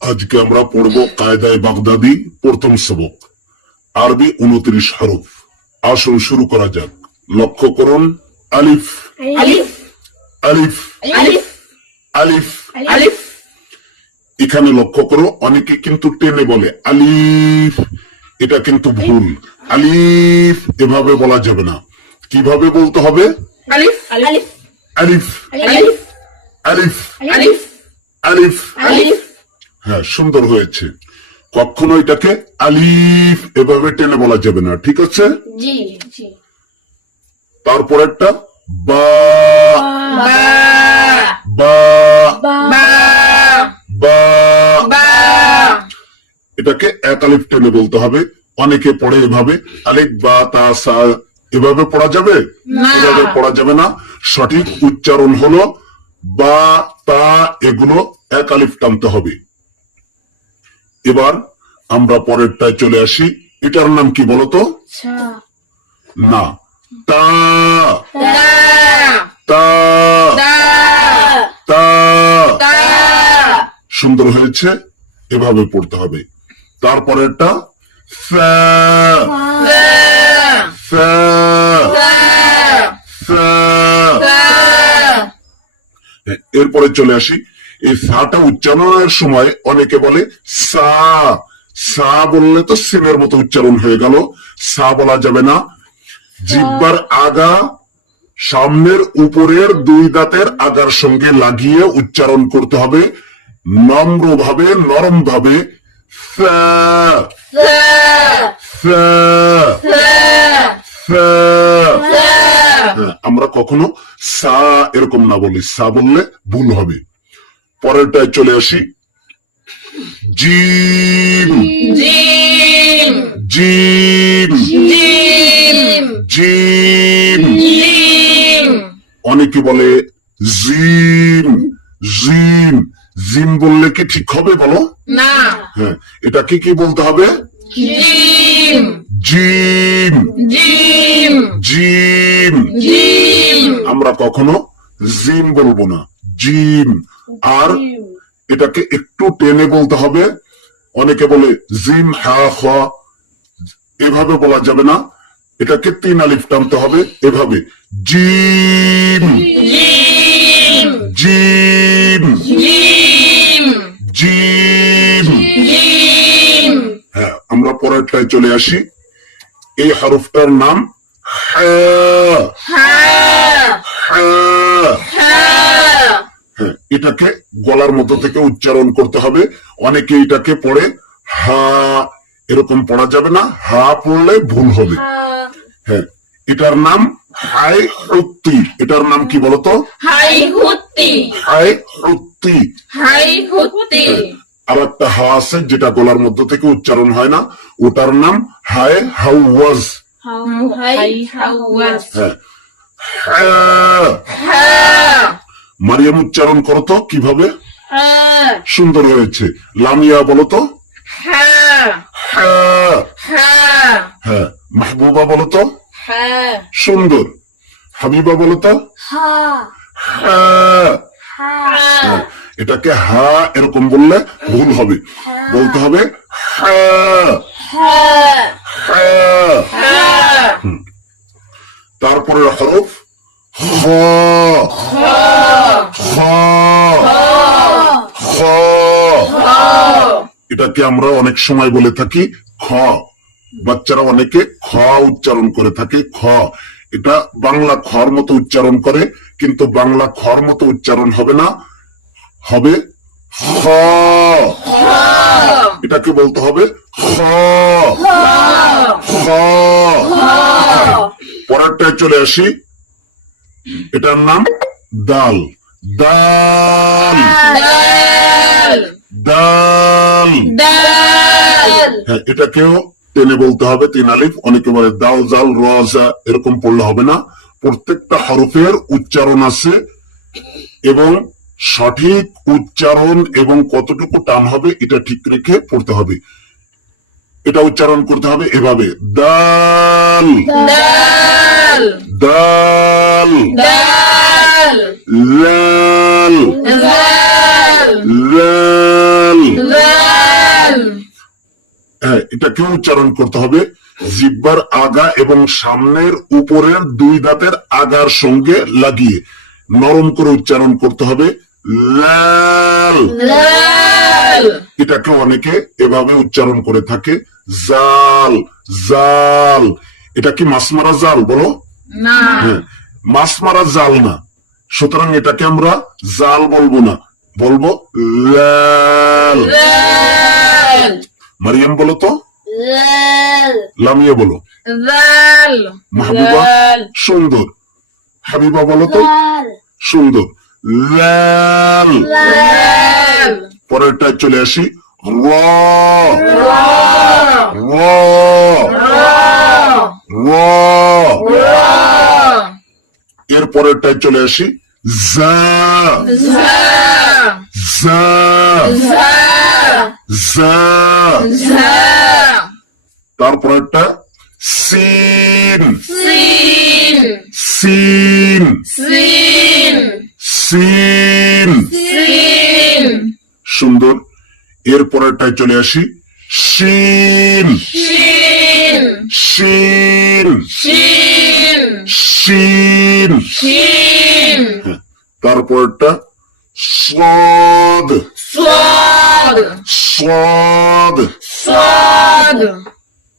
আজকে আমরা পড়ব কায়দায় বাগদাদি প্রথম সবক আরবি উনত্রিশ হরফ আসন শুরু করা যাক লক্ষ্য করুন আলিফ আলিফ আলিফ আলিফ আলিফ আলিফ এখানে লক্ষ্য করো অনেকে কিন্তু টেনে বলে আলিফ এটা কিন্তু ভুল আলিফ এভাবে বলা যাবে না কীভাবে বলতে হবে আলিফ আলিফ আলিফ আলিফ আলিফ আলিফ আলিফ হ্যাঁ সুন্দর হয়েছে। কখনো এটাকে আলিফ এভাবে টেনে বলা যাবে না ঠিক আছে? জি জি। তারপর একটা বা। বা। বা। বা। বা। বা। এটাকে এক আলিফ টেনে বলতে হবে অনেকে পড়ে এভাবে আলিফ বা তা সা এভাবে পড়া যাবে? না। এভাবে পড়া যাবে না। সঠিক উচ্চারণ হলো বা তা এগুলো এক আলিফ টানতে হবে। এবার আমরা পরেরটায় চলে আসি। এটার নাম কি বলতো? না। তা। তা। সুন্দর হয়েছে। এভাবে পড়তে হবে। তারপরেরটা ফা ফা ফা এরপরে চলে আসি। এই সাটা উচ্চারণের সময় অনেকে বলে সা। সা বললে তো সিমের মতো উচ্চারণ হয়ে গেল। সা বলা যাবে না। জিব্বার আগা সামনের উপরের দুই দাঁতের আগার সঙ্গে লাগিয়ে উচ্চারণ করতে হবে। নম্র ভাবে নরম ভাবে হ্যাঁ, আমরা কখনো সা এরকম না বলি। সা বললে ভুল হবে। পরেরটায় চলে আসি জিম জিম জিম জিম জিম জিম অনেকে বলে জিম জিম জিম বললে কি ঠিক হবে বলো না হ্যাঁ এটাকে কি বলতে হবে জিম জিম জিম জিম জিম আমরা কখনো জিম বলব না জিম আর এটাকে একটু টেনে বলতে হবে। অনেকে বলে জিম হা খ এভাবে বলা যাবে না। এটাকে তিন আলিফ টানতে হবে। এভাবে। জিম। জিম। জিম। হ্যাঁ আমরা পরেরটায় চলে আসি। এই হারফটার নাম হা হা হা হা হ্যাঁ, এটাকে গলার মধ্য থেকে উচ্চারণ করতে হবে। অনেকে এটাকে পড়ে হা এরকম পড়া যাবে না হা পড়লে ভুল হবে। হ্যাঁ এটার নাম হাই হ্রত্তি এটার নাম কি বলতো? হাই হুত্তি। হাই হ্রত্তি হাই হুত্তি। আর একটা হা আছে যেটা গলার মধ্য থেকে উচ্চারণ হয় না। ওটার নাম হাই হাউয়াজ। হাই হাওয়াস হ্যাঁ। হ্যাঁ। মারিয়াম উচ্চারণ করো তো কীভাবে? সুন্দর হয়েছে। লামিয়া বলো তো। হ্যাঁ মাহবুবা বলো তো। সুন্দর। হাবিবা বলো তো। এটাকে হা এরকম বললে ভুল হবে। বলতে হবে হ্যাঁ হ্যাঁ। তারপরে হরফ খ এটাকে আমরা অনেক সময় বলে থাকি খ বাচ্চারা অনেকে খ উচ্চারণ করে থাকে খ এটা বাংলা খর মতো উচ্চারণ করে কিন্তু বাংলা খর মতো উচ্চারণ হবে না হবে খ এটাকে বলতে হবে খ খ পরেরটায় চলে আসি এটার নাম দাল। দাল। ডাল দাল। ডাল হ্যাঁ এটাকেও টেনে বলতে হবে তিন আলিফ। অনেকে বলে দাল জাল রজা এরকম পড়লে হবে না। প্রত্যেকটা হরফের উচ্চারণ আছে এবং সঠিক উচ্চারণ এবং কতটুকু টান হবে এটা ঠিক রেখে পড়তে হবে। এটা উচ্চারণ করতে হবে এভাবে। দাল। ডাল লাল ডাল এটাকেও উচ্চারণ করতে হবে। জিব্বার আগা এবং সামনের উপরের দুই দাঁতের আগার সঙ্গে লাগিয়ে নরম করে উচ্চারণ করতে হবে। লাল। এটাকে অনেকে এভাবে উচ্চারণ করে থাকে। জাল জাল। এটা কি মাছ মারা জাল বলো? হ্যাঁ। মাছ মারা জাল না। সুতরাং এটাকে আমরা জাল বলব না। বলব লাল। মারিয়াম বলো তো। লামিয়া বলো। মাহবুবা সুন্দর। হাবিবা বলো তো। সুন্দর। লাল। পরেরটায় চলে আসি। র চলে আসি যা যা যা তারপর একটা সিন। সিন। সিন। সুন্দর। এরপরেরটায় চলে আসি শিন। শিন। শিন। শিন। তারপরটা সদ স্বাদ। সদ স্বাদ।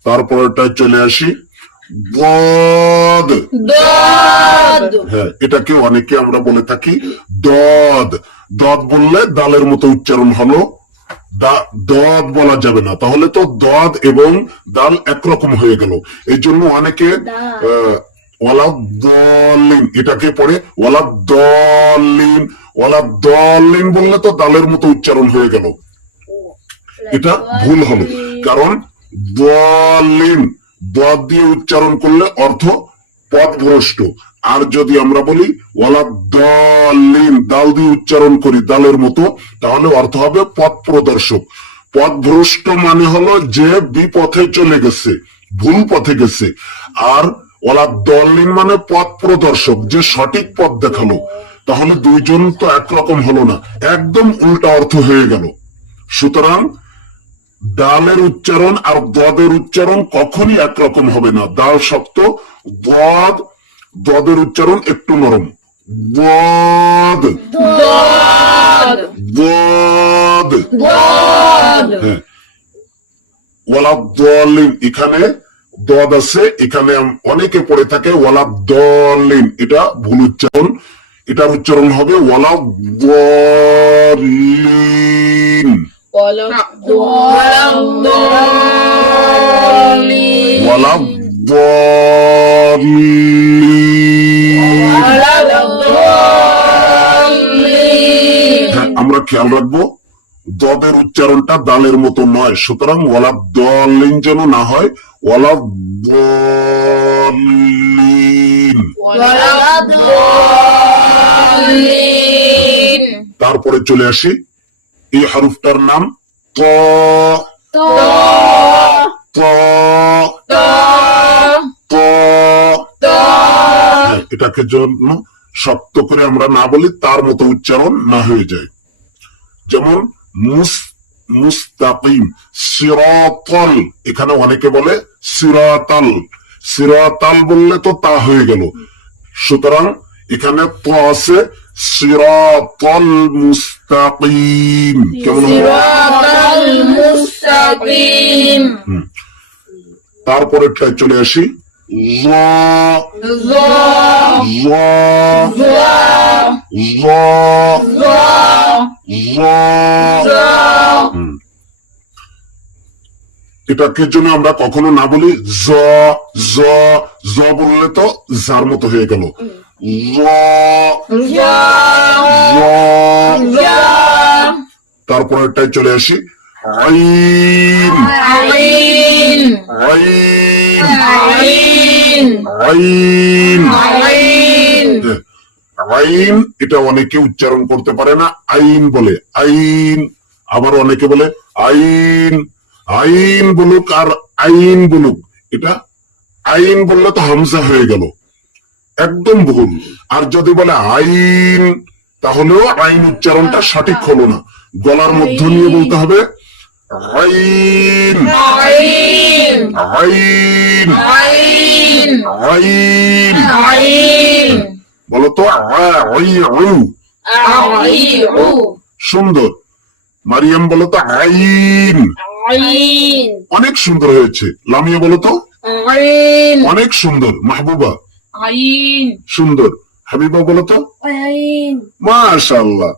তারপরটা চলে আসি দদ। হ্যাঁ এটাকে অনেকে আমরা বলে থাকি দদ। দদ বললে দালের মতো উচ্চারণ হলো। দা- দদ বলা যাবে না। তাহলে তো দদ এবং দাল একরকম হয়ে গেল। এই জন্য অনেকে আহ, ওয়ালা দলিন এটাকে পড়ে ওয়ালা দলিন ওয়ালা দলিন বললে তো দালের মতো উচ্চারণ হয়ে গেল। এটা ভুল হলো। কারণ দলিন দদ দিয়ে উচ্চারণ করলে অর্থ পথভ্রষ্ট। আর যদি আমরা বলি ওয়ালা দলিন দাল দিয়ে উচ্চারণ করি দালের মতো তাহলে অর্থ হবে পথ প্রদর্শক পথভ্রষ্ট মানে হলো যে বিপথে চলে গেছে ভুল পথে গেছে। আর ওলা দলিন মানে পথ প্রদর্শক যে সঠিক পথ দেখাল। তাহলে দুইজন তো একরকম হলো না একদম উল্টা অর্থ হয়ে গেল। সুতরাং দালের উচ্চারণ আর দদের উচ্চারণ কখনই একরকম হবে না। দাল শক্ত দদ দদের উচ্চারণ একটু নরম। দদ দদ হ্যাঁ। ওয়ালা দলিন এখানে দদ আছে এখানে অনেকে পড়ে থাকে ওয়ালা দলিন। এটা ভুল উচ্চারণ। এটার উচ্চারণ হবে ওয়ালা দলিন। ওয়ালা হ্যাঁ আমরা খেয়াল রাখব দদের উচ্চারণটা দালের মতো নয় সুতরাং ওয়ালা দলিন যেন না হয় ওয়ালা দলিন দলিন তারপরে চলে আসি এই হারুফটার নাম ত। ত ত। ত ত। এটাকে জন্য শক্ত করে আমরা না বলি তার মতো উচ্চারণ না হয়ে যায়। যেমন মুস মুস্তাকিম সিরাতাল। এখানে অনেকে বলে সিরাতাল। সিরাতাল বললে তো তা হয়ে গেল। সুতরাং এখানে তো আছে সিরাতাল মুস্তাকিম। কেমন মুস্তাকিম। তারপরে চলে আসি। জ জ জ জ জ জ এটাকে জন্য আমরা কখনো না বলি জ জ জ বললে তো যার মতো হয়ে গেল তারপর এটাই চলে আসি আইন আইন আইন আইন। আইন। এটা অনেকে উচ্চারণ করতে পারে না আইন বলে। আইন আবার অনেকে বলে আইন। আইন বলুক আর আইন বলুক এটা আইন বললে তো হামজা হয়ে গেল। একদম ভুল। আর যদি বলে আইন তাহলেও আইন উচ্চারণটা সঠিক হলো না। গলার মধ্য নিয়ে বলতে হবে আইন। আইন আইন আইন আইন বলো তো আইউ আইউ সুন্দর। মারিয়াম বলো তো আইন. আইন। অনেক সুন্দর হয়েছে। লামিয়া বলো তো আইন। অনেক সুন্দর। মাহবুবা আইন। সুন্দর। হাবিবা বলো তো আইন। মাশাআল্লাহ।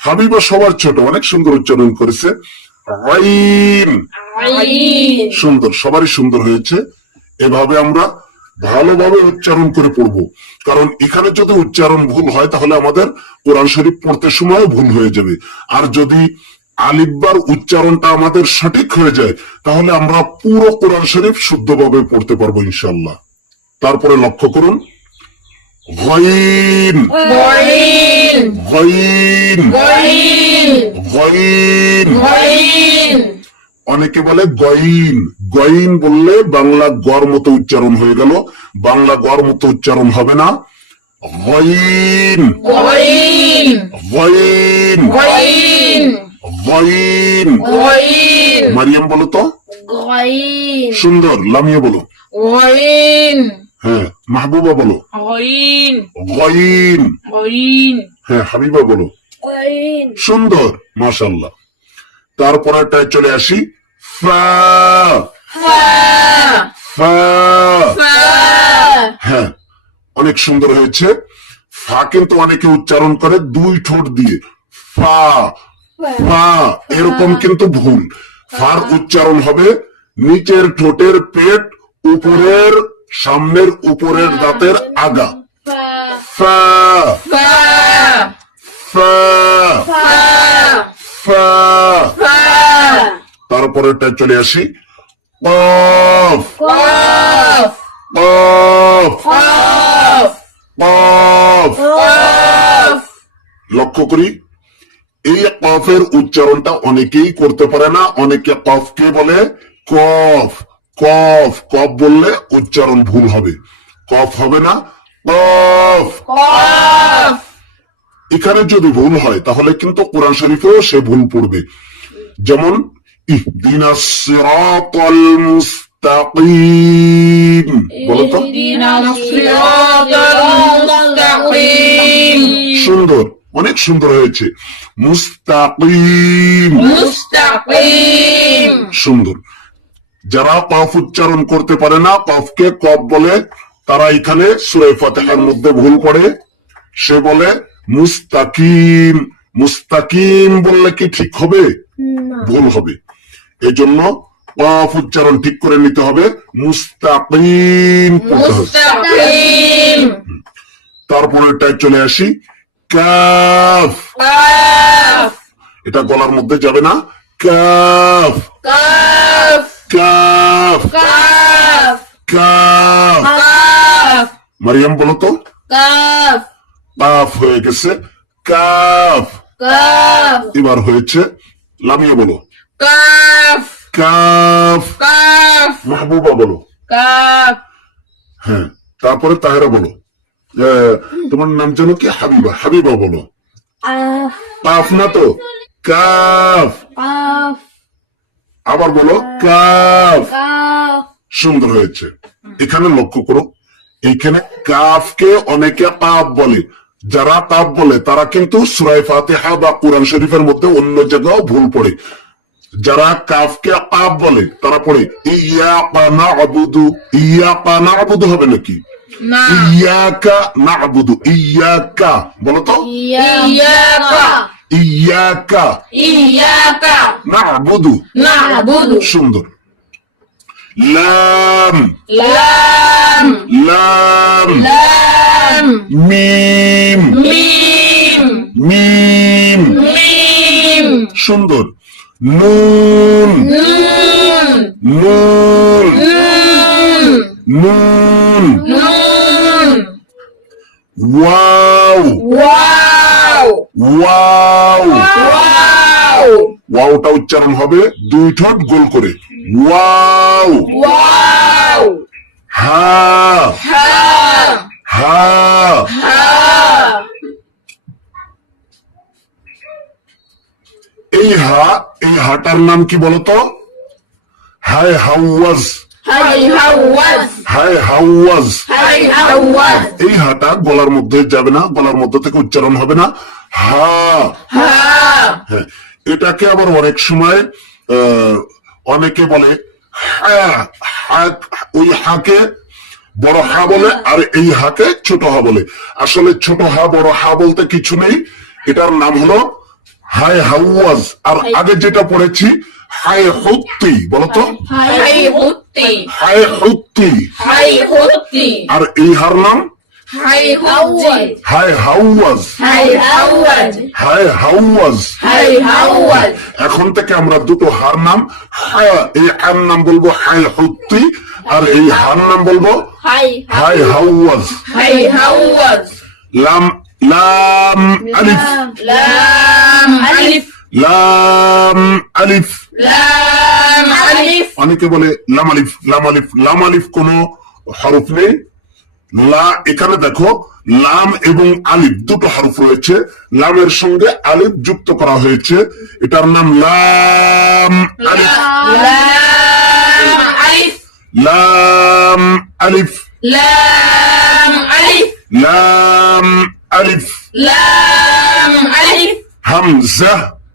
হাবিবা সবার ছোট অনেক সুন্দর উচ্চারণ করেছে। আইন. সুন্দর সবারই সুন্দর হয়েছে। এভাবে আমরা ভালোভাবে উচ্চারণ করে পড়ব। কারণ এখানে যদি উচ্চারণ ভুল হয় তাহলে আমাদের কোরআন শরীফ পড়তে সময় ভুল হয়ে যাবে। আর যদি আলিব্বার উচ্চারণটা আমাদের সঠিক হয়ে যায় তাহলে আমরা পুরো কোরআন শরীফ শুদ্ধভাবে পড়তে পারব ইনশাল্লাহ তারপরে লক্ষ্য করুন। গইন গইন গইন গইন অনেকে বলে গইন গইন বললে বাংলা গড় মতো উচ্চারণ হয়ে গেল। বাংলা গড় মতো উচ্চারণ হবে না। গইন গইন গইন মারিয়াম বলো তো। সুন্দর লামিয়া বলো। গইন হ্যাঁ মাহবুবা বলো। গইন হ্যাঁ হাবিবা বলো। সুন্দর মাশাল্লাহ তারপরেটায় চলে আসি। ফা। ফা। ফা। ফা। হ্যাঁ অনেক সুন্দর হয়েছে। ফা কিন্তু অনেকে উচ্চারণ করে দুই ঠোঁট দিয়ে। ফা। ফা। এরকম কিন্তু ভুল। ফার উচ্চারণ হবে নিচের ঠোঁটের পেট উপরের সামনের উপরের দাঁতের আগা। ফা। ফা। ফা। তারপরেটা চলে আসি। কফ কফ কফ কফ কফ কফ লক্ষ্য করি এই কফের উচ্চারণটা অনেকেই করতে পারে না। অনেকে কফকে বলে? কফ। কফ। কফ বললে উচ্চারণ ভুল হবে। কফ হবে না কফ কফ এখানে যদি ভুল হয় তাহলে কিন্তু কোরআন শরীফেও সে ভুল পড়বে। যেমন সুন্দর অনেক সুন্দর হয়েছে। মুস্তাকিম। সুন্দর। যারা কফ উচ্চারণ করতে পারে না কফকে কফ বলে তারা এখানে সুরাই মধ্যে ভুল করে। সে বলে মুস্তাকিম। মুস্তাকিম বললে কি ঠিক হবে? ভুল হবে। এই জন্য উচ্চারণ ঠিক করে নিতে হবে। মুস্তাকিম তারপরেরটায় চলে আসি। কাফ। এটা গলার মধ্যে যাবে না। কাফ। কাফ। কাফ। মারিয়াম বলো তো। কাফ। কাফ হয়ে গেছে। কাফ। কাফ। এবার হয়েছে লামিয়ে বলো কাফ কাফ কাফ মাহবুবা বলো কাফ হ্যাঁ তারপরে তাহেরা বলো তোমার নাম যেন কি হাবিবা হাবিবা বলো কাফ না তো কাফ কাফ আবার বলো কাফ সুন্দর হয়েছে। এখানে লক্ষ্য করো। এখানে কাফকে অনেকে কাফ বলে। যারা তাপ বলে তারা কিন্তু সুরাই ফাতেহা বা কোরআন শরীফের মধ্যে অন্য জায়গাও ভুল পড়ে। যারা কাফকে আপ বলে তারা পড়ে ইয়া পানা অবুধু ইয়া পানা অবুধু হবে নাকি? ইয়াকা না ইয়াকা ইয়াকা ইয়াকা ইয়াকা না না সুন্দর। লাম। লাম। লাম লাম মিম মিম মিম মিম সুন্দর নুন নুন নুন ওয়াও ওয়াও ওয়াও ওয়াওটা উচ্চারণ হবে দুই ঠোঁট গোল করে। ওয়াও ওয়াও Ha! Ha! Ha! Ha! এই হা, এই হাটার নাম কি বলতো হাই হাউয়াজ হাই হাউয়াজ এই হাটা গলার মধ্যে যাবে না, গলার মধ্যে থেকে উচ্চারণ হবে না হা হ্যাঁ, এটাকে আবার অনেক সময় অনেকে বলে হ্যাঁ, হা- ওই হাকে বড় হা বলে আর এই হাকে ছোট হা বলে। আসলে ছোট হা বড় হা বলতে কিছু নেই। এটার নাম হলো হাই হাওয়াজ। আর আগে যেটা পড়েছি হাই হত্তি বলতো হাই হত্তি। হাই হুত্তি। আর এই হার নাম হাই হাওয়াজ হাই হাওয়াজ হাই হাওয়াজ হাই হাওয়াজ এখন থেকে আমরা দুটো হার নাম এই হার নাম বলব হাই হত্তি আর এই হার নাম বলব হাই হাই হাওয়াজ হাই হাওয়াজ লাম লাম আলিফ। লাম আলিফ। লাম আলিফ। লাম আলিফ। অনেকে বলে লাম আলিফ লাম আলিফ। লাম আলিফ কোন হরফ নেই। লা এখানে দেখো লাম এবং আলিফ দুটো হরফ রয়েছে। লামের সঙ্গে আলিফ যুক্ত করা হয়েছে। এটার নাম লাম আলিফ। লাম আলিফ। লাম আলিফ। লাম আলিফ লাম আলিফ লাম আলিফ হামজা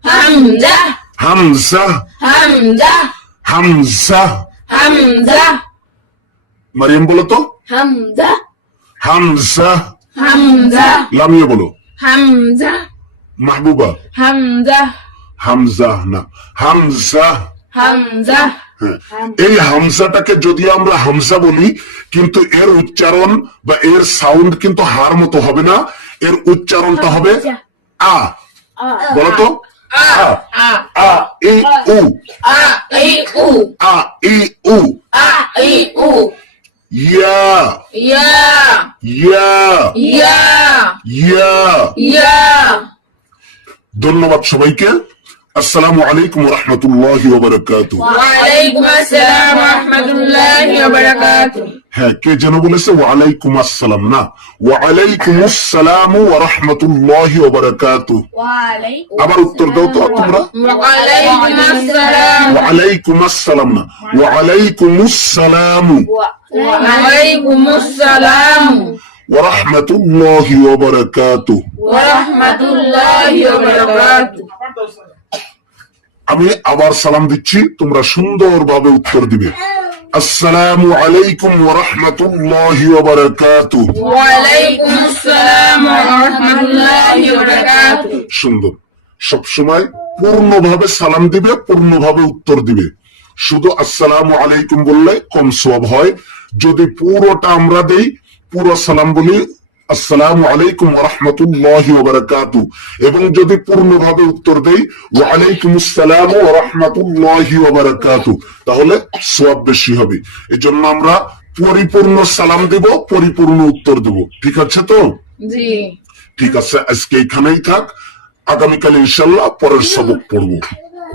হামজা হামজা। হামজা। হামজা। হামজা। মারিয়াম বলো তো। হামজা। হামজা। হামজা। লামিয়ে বলো। হামজা। মাহবুবা। হামজা। হামজা না হামজা। হামজা। হ্যাঁ। এই হামজাটাকে যদি আমরা হামজা বলি কিন্তু এর উচ্চারণ বা এর সাউন্ড কিন্তু হার মতো হবে না। এর উচ্চারণটা হবে আ। বলতো আ। আ। আ। ই উ। আ ই উ। আ ই উ। আ ই উ। ইয়া ইয়া ইয়া ইয়া ইয়া ইয়া ধন্যবাদ সবাইকে আসসালামু আলাইকুম রহমতুল্লাহ ওবরাকাতু ওয়ালাইকুম আসসালাম ওয়া রাহমাতুল্লাহি ওয়া বারাকাতুহু হ্যাঁ কে যেন বলেছে ওয়ালাইকুম আসসালাম না ওয়ালাইকুম আসসালাম ওয়া রাহমাতুল্লাহি ওয়া বারাকাতুহু আবার উত্তর দাও তো তোমরা ওয়ালাইকুম আসসালাম ওয়ালাইকুম আসসালাম না ওয়ালাইকুম আসসালাম ওয়ালাইকুম আসসালাম ওয়া রাহমাতুল্লাহি ওয়া বারাকাতুহু ওয়া রাহমাতুল্লাহি ওয়া বারাকাতুহু আমি আবার সালাম দিচ্ছি তোমরা সুন্দরভাবে উত্তর দিবে। আসসালামু আলাইকুম ওয়া রাহমাতুল্লাহি ওয়া বারাকাতুহু। ওয়ালাইকুম আসসালাম ওয়া রাহমাতুল্লাহি ওয়া বারাকাতুহু। সুন্দর। সবসময় পূর্ণভাবে সালাম দিবে পূর্ণভাবে উত্তর দিবে। শুধু আসসালামু আলাইকুম বললে কম সব হয়। যদি পুরোটা আমরা দেই পুরো সালাম বলি আসসালামু আলাইকুম রহমতুল্লাহ বারাকাতু এবং যদি পূর্ণভাবে উত্তর দেই ওয়ালাইকুম আসসালাম রহমতুল্লাহ বারাকাতু তাহলে সব বেশি হবে। এই জন্য আমরা পরিপূর্ণ সালাম দেব পরিপূর্ণ উত্তর দেব। ঠিক আছে তো? জি। ঠিক আছে আজকে এখানেই থাক। আগামীকাল ইনশাল্লাহ পরের সবক পড়ব।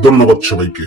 ধন্যবাদ সবাইকে।